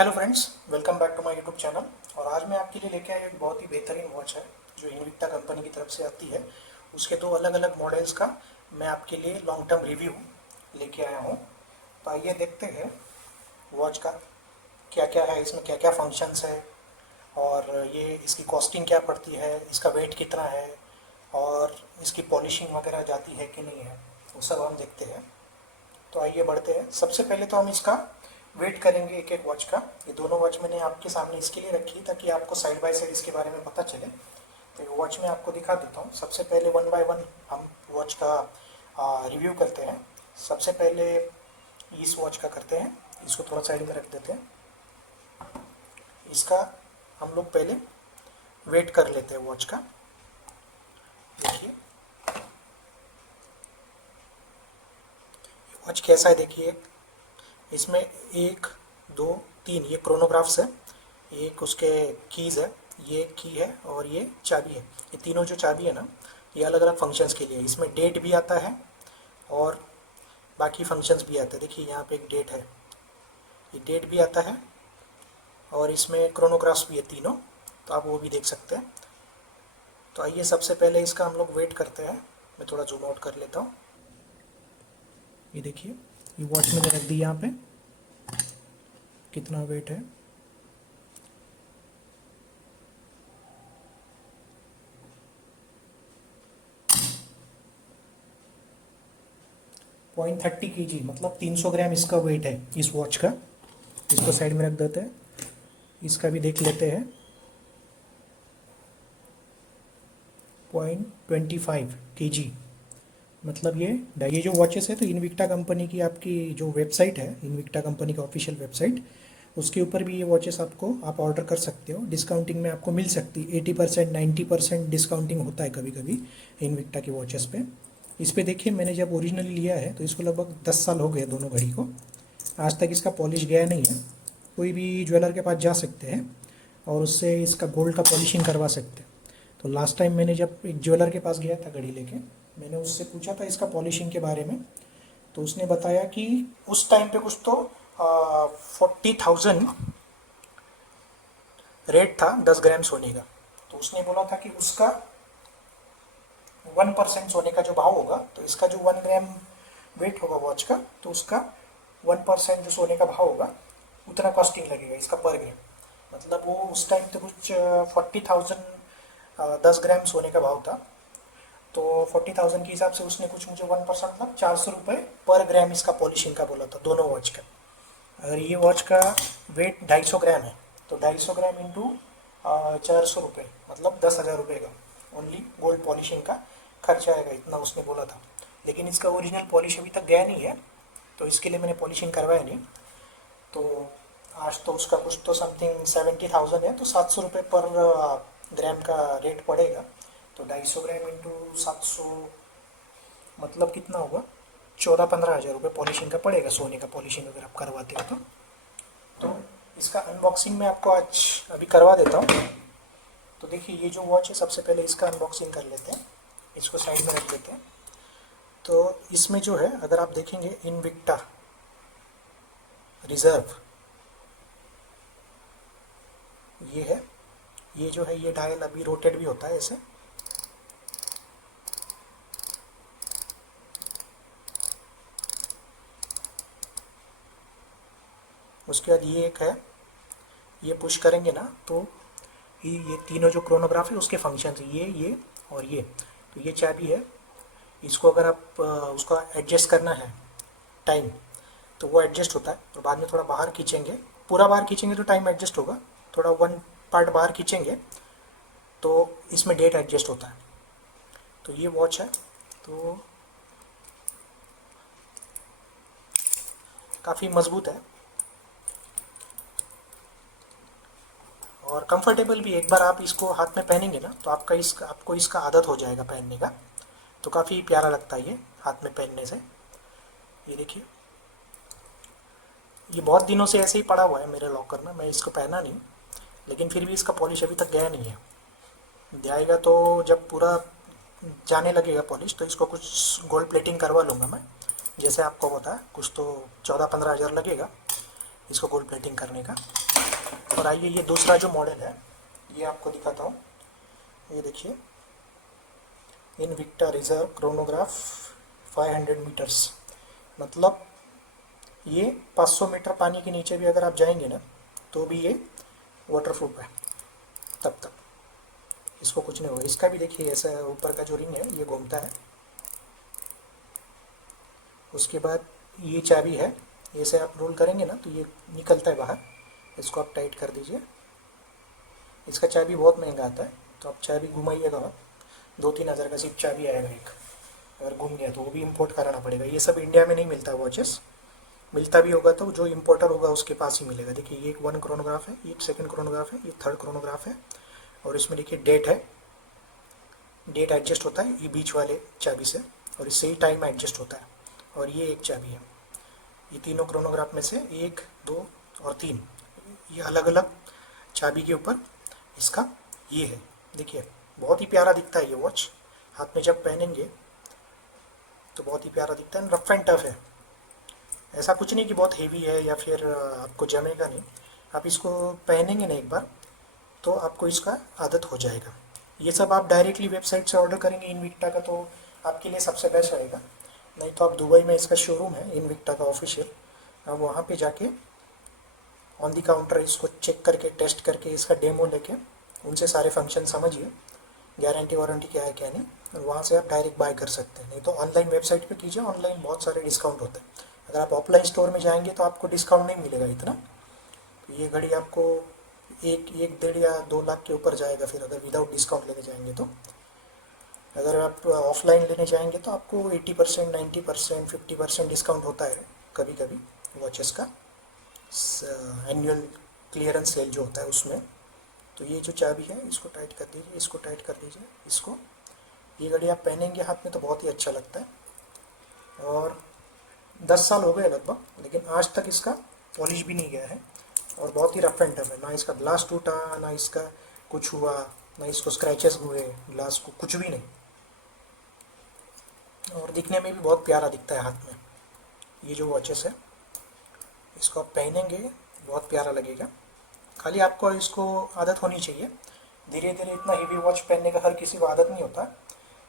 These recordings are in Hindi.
Hello friends, welcome back to my YouTube channel. और आज मैं आपके लिए लेके आया एक बहुत ही बेहतरीन वॉच है जो इनविक्टा कंपनी की तरफ से आती है। उसके दो अलग अलग मॉडल्स का मैं आपके लिए लॉन्ग टर्म रिव्यू लेके आया हूँ। तो आइए देखते हैं वॉच का क्या क्या है, इसमें क्या क्या फंक्शंस है और ये इसकी कॉस्टिंग क्या पड़ती है, इसका वेट कितना है और इसकी पॉलिशिंग वगैरह जाती है कि नहीं है, वो सब हम देखते हैं। तो आइए बढ़ते हैं। सबसे पहले तो हम इसका वेट करेंगे एक एक वॉच का। ये दोनों वॉच मैंने आपके सामने इसके लिए रखी ताकि आपको साइड बाय साइड इसके बारे में पता चले। तो ये वॉच मैं आपको दिखा देता हूँ। सबसे पहले वन बाय वन हम वॉच का रिव्यू करते हैं। सबसे पहले इस वॉच का करते हैं, इसको थोड़ा साइड में रख देते हैं। इसका हम लोग पहले वेट कर लेते हैं वॉच का। देखिए वॉच कैसा है, देखिए इसमें एक दो तीन ये क्रोनोग्राफ्स है, एक उसके कीज़ है, ये की है और ये चाबी है। ये तीनों जो चाबी है ना, ये अलग अलग फंक्शंस के लिए। इसमें डेट भी आता है और बाकी फंक्शंस भी आते हैं। देखिए यहाँ पे एक डेट है, ये डेट भी आता है और इसमें क्रोनोग्राफ्स भी है तीनों, तो आप वो भी देख सकते हैं। तो आइए सबसे पहले इसका हम लोग वेट करते हैं। मैं थोड़ा जूम आउट कर लेता हूँ। ये देखिए ये वॉच मैंने रख दी यहाँ पे, कितना वेट है। 0.30 kg, मतलब 300 ग्राम इसका वेट है इस वॉच का। इसको साइड में रख देते हैं, इसका भी देख लेते हैं। 0.25 kg, मतलब ये जो वॉचेस है तो इनविक्टा कंपनी की, आपकी जो वेबसाइट है इनविक्टा कंपनी का ऑफिशियल वेबसाइट, उसके ऊपर भी ये वॉचेस आपको आप ऑर्डर कर सकते हो। डिस्काउंटिंग में आपको मिल सकती है, 80% 90% डिस्काउंटिंग होता है कभी कभी इनविक्टा की वॉचेस पे। इस पे देखिए मैंने जब ओरिजिनली लिया है तो इसको लगभग 10 साल हो गए दोनों घड़ी को। आज तक इसका पॉलिश गया नहीं है। कोई भी ज्वेलर के पास जा सकते हैं और उससे इसका गोल्ड का पॉलिशिंग करवा सकते हैं। तो लास्ट टाइम मैंने जब एक ज्वेलर के पास गया था घड़ी लेके, मैंने उससे पूछा था इसका पॉलिशिंग के बारे में। तो उसने बताया कि उस टाइम पे कुछ तो 40,000 रेट था 10 ग्राम सोने का। तो उसने बोला था कि उसका 1% सोने का जो भाव होगा, तो इसका जो 1 ग्राम वेट होगा वॉच का, तो उसका 1% जो सोने का भाव होगा उतना कॉस्टिंग लगेगा इसका पर ग्राम। मतलब वो उस टाइम तो कुछ 40,000 10 ग्राम सोने का भाव था। तो 40,000 के हिसाब से उसने कुछ मुझे 1% मतलब 400 रुपये पर ग्राम इसका पॉलिशिंग का बोला था दोनों वॉच का। अगर ये वॉच का वेट 250 ग्राम है तो 250 ग्राम इंटू 400 रुपये, मतलब 10,000 रुपये का ओनली गोल्ड पॉलिशिंग का खर्चा आएगा, इतना उसने बोला था। लेकिन इसका ओरिजिनल पॉलिश अभी तक गया नहीं है, तो इसके लिए मैंने पॉलिशिंग करवाया नहीं। तो आज तो उसका कुछ तो समथिंग 70,000 है, तो 700 रुपये पर ग्राम का रेट पड़ेगा। तो 250 ग्राम इंटू 700 मतलब कितना होगा, 14-15 हज़ार रुपये पॉलिशिंग का पड़ेगा, सोने का पॉलिशिंग अगर आप करवाते हो तो इसका अनबॉक्सिंग मैं आपको आज अभी करवा देता हूँ। तो देखिए ये जो वॉच है, सबसे पहले इसका अनबॉक्सिंग कर लेते हैं। इसको साइड में रख देते हैं। तो इसमें जो है, अगर आप देखेंगे इनविक्टा रिजर्व ये है। ये जो है ये डायल अभी रोटेट भी होता है ऐसे। उसके बाद ये एक है, ये पुश करेंगे ना तो ये तीनों जो क्रोनोग्राफ है उसके फंक्शन है, ये और ये। तो ये चाबी है, इसको अगर आप उसका एडजस्ट करना है टाइम तो वो एडजस्ट होता है। और बाद में थोड़ा बाहर खींचेंगे, पूरा बाहर खींचेंगे तो टाइम एडजस्ट होगा, थोड़ा वन पार्ट बाहर खींचेंगे तो इसमें डेट एडजस्ट होता है। तो ये वॉच है, तो काफ़ी मज़बूत है और कंफर्टेबल भी। एक बार आप इसको हाथ में पहनेंगे ना तो आपको इसका आदत हो जाएगा पहनने का। तो काफ़ी प्यारा लगता है ये हाथ में पहनने से। ये देखिए ये बहुत दिनों से ऐसे ही पड़ा हुआ है मेरे लॉकर में, मैं इसको पहना नहीं, लेकिन फिर भी इसका पॉलिश अभी तक गया नहीं है। जाएगा तो जब पूरा जाने लगेगा पॉलिश तो इसको कुछ गोल्ड प्लेटिंग करवा लूँगा मैं। जैसे आपको पता है कुछ तो 14-15 हज़ार लगेगा इसको गोल्ड प्लेटिंग करने का। और आइए ये दूसरा जो मॉडल है ये आपको दिखाता हूँ। ये देखिए, इनविक्टा रिजर्व क्रोनोग्राफ 500 मीटर्स, मतलब ये 500 मीटर पानी के नीचे भी अगर आप जाएंगे ना तो भी ये वाटरप्रूफ है, तब तक इसको कुछ नहीं होगा। इसका भी देखिए ऐसा ऊपर का जो रिंग है ये घूमता है। उसके बाद ये चाबी है, ऐसे आप रोल करेंगे ना तो ये निकलता है बाहर, इसको आप टाइट कर दीजिए। इसका चाबी बहुत महंगा आता है, तो आप चाबी घुमाइएगा आप 2-3 हज़ार का सिर्फ चाबी आएगा एक, अगर घूम गया तो वो भी इम्पोर्ट कराना पड़ेगा। ये सब इंडिया में नहीं मिलता वॉचेस, मिलता भी होगा तो जो इम्पोर्टर होगा उसके पास ही मिलेगा। देखिए ये एक 1 क्रोनोग्राफ है, ये 2nd क्रोनोग्राफ है, ये 3rd क्रोनोग्राफ है, और इसमें देखिए डेट है, डेट एडजस्ट होता है ये बीच वाले चाबी से, और इससे ही टाइम एडजस्ट होता है। और ये एक चाबी है, ये तीनों क्रोनोग्राफ में से 1, 2 और 3 ये अलग अलग चाबी के ऊपर इसका ये है। देखिए बहुत ही प्यारा दिखता है ये वॉच, हाथ में जब पहनेंगे तो बहुत ही प्यारा दिखता है, रफ एंड टफ है। ऐसा कुछ नहीं कि बहुत हेवी है या फिर आपको जमेगा नहीं, आप इसको पहनेंगे ना एक बार तो आपको इसका आदत हो जाएगा। ये सब आप डायरेक्टली वेबसाइट से ऑर्डर करेंगे इनविक्टा का तो आपके लिए सबसे बेस्ट रहेगा, नहीं तो आप दुबई में इसका शोरूम है इनविक्टा का ऑफिशियल, आप वहाँ पे जाके ऑन दी काउंटर इसको चेक करके टेस्ट करके इसका डेमो लेके उनसे सारे फंक्शन समझिए, गारंटी वारंटी क्या है क्या नहीं, और वहाँ से आप डायरेक्ट बाय कर सकते हैं। नहीं तो ऑनलाइन वेबसाइट पे कीजिए, ऑनलाइन बहुत सारे डिस्काउंट होते हैं। अगर आप ऑफलाइन स्टोर में जाएंगे तो आपको डिस्काउंट नहीं मिलेगा इतना। तो ये घड़ी आपको 1-1.5 या 2 लाख के ऊपर जाएगा फिर, अगर विदाउट डिस्काउंट लेने जाएंगे तो। अगर आप ऑफलाइन लेने जाएंगे तो आपको 80%, 90%, 50% डिस्काउंट होता है कभी कभी वॉचेस का, एनुअल क्लियरेंस सेल जो होता है उसमें। तो ये जो चाबी है इसको टाइट कर दीजिए, इसको टाइट कर दीजिए, इसको। ये घड़ी आप पहनेंगे हाथ में तो बहुत ही अच्छा लगता है। और 10 साल हो गए लगभग, लेकिन आज तक इसका पॉलिश भी नहीं गया है, और बहुत ही रफ एंड टफ है, ना इसका ग्लास टूटा, ना इसका कुछ हुआ, ना इसको स्क्रैचेस हुए ग्लास को, कुछ भी नहीं। और दिखने में भी बहुत प्यारा दिखता है हाथ में। ये जो वॉचेस है इसको आप पहनेंगे बहुत प्यारा लगेगा, खाली आपको इसको आदत होनी चाहिए। धीरे धीरे, इतना हेवी वॉच पहनने का हर किसी को आदत नहीं होता,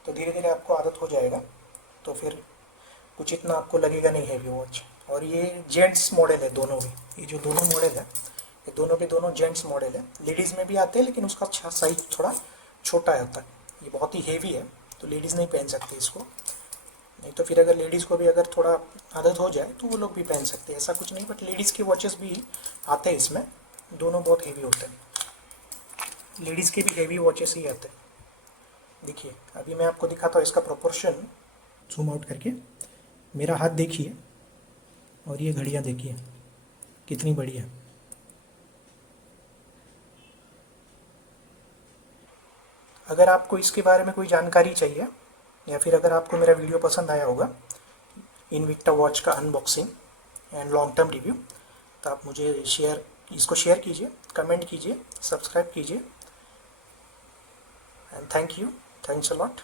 तो धीरे धीरे आपको आदत हो जाएगा, तो फिर कुछ इतना आपको लगेगा नहीं हेवी वॉच। और ये जेंट्स मॉडल है दोनों भी, ये जो दोनों मॉडल है ये दोनों के दोनों जेंट्स मॉडल है। लेडीज़ में भी आते हैं लेकिन उसका साइज थोड़ा छोटा होता है, ये बहुत ही हेवी है तो लेडीज़ नहीं पहन सकते इसको। नहीं तो फिर अगर लेडीज़ को भी अगर थोड़ा आदत हो जाए तो वो लोग भी पहन सकते हैं, ऐसा कुछ नहीं। बट लेडीज़ के वॉचेस भी आते हैं इसमें, दोनों बहुत हेवी होते हैं, लेडीज़ के भी हेवी वॉचेस ही आते हैं। देखिए अभी मैं आपको दिखाता हूँ इसका प्रोपोर्शन, जूम आउट करके मेरा हाथ देखिए और ये घड़ियाँ देखिए कितनी बड़ी है। अगर आपको इसके बारे में कोई जानकारी चाहिए या फिर अगर आपको मेरा वीडियो पसंद आया होगा इनविक्टा वॉच का unboxing and long term review, तो आप मुझे इसको शेयर कीजिए, कमेंट कीजिए, सब्सक्राइब कीजिए, and thank you, thanks a lot.